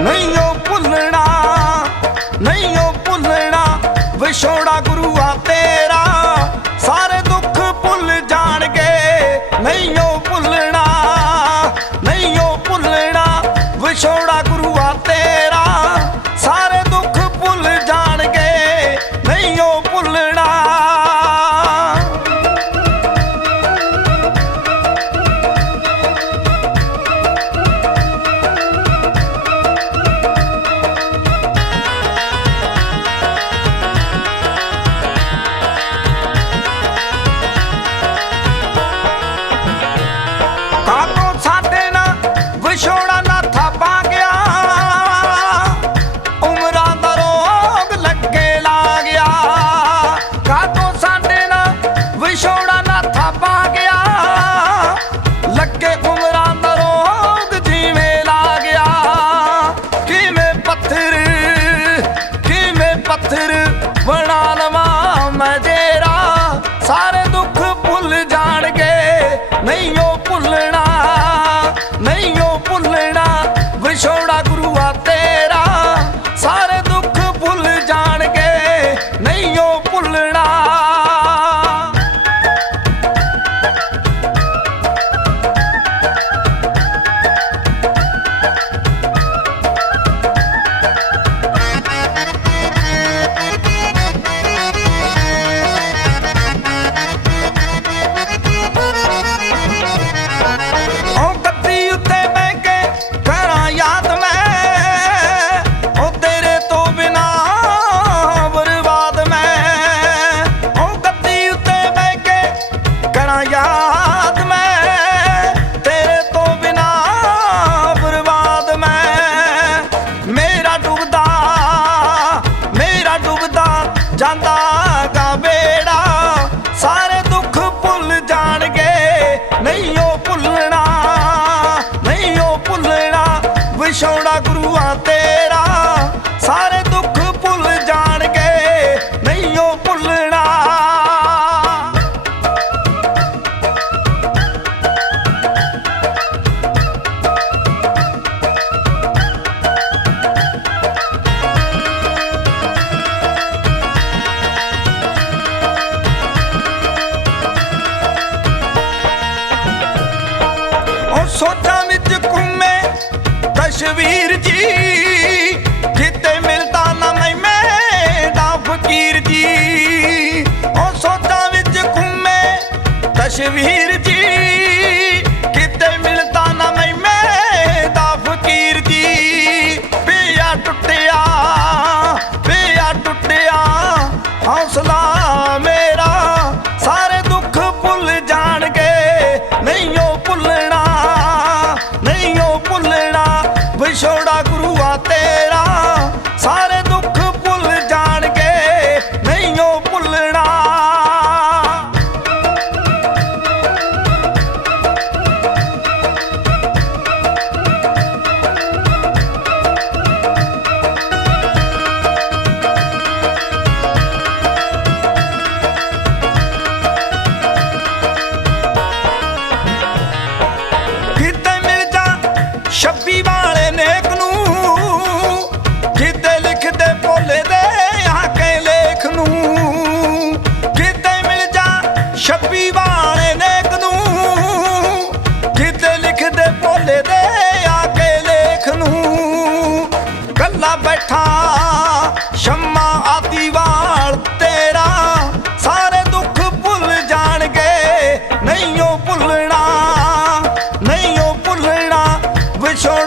ਨਹੀਂ ਉਹ ਭੁੱਲਣਾ ਨਹੀਂ ਉਹ ਭੁੱਲਣਾ ਵਿਛੋੜਾ நமது ਸੋਚਾਂ ਵਿੱਚ ਘੁੰਮੇ ਤਸਵੀਰ ਜੀ। ਕਿਤੇ ਮਿਲਦਾ ਨਾ ਮੈਂ ਦਾ ਫਕੀਰ ਜੀ। ਉਹ ਸੋਚਾਂ ਵਿੱਚ ਘੁੰਮੇ ਤਸਵੀਰ ਜੀ। ਛਾਤੀ ਵਾਲ ਤੇਰਾ ਸਾਰੇ ਦੁੱਖ ਭੁੱਲ ਜਾਣਗੇ। ਨਹੀਂ ਉਹ ਭੁੱਲਣਾ ਨਹੀਂ ਉਹ ਭੁੱਲਣਾ ਵਿਛੋੜ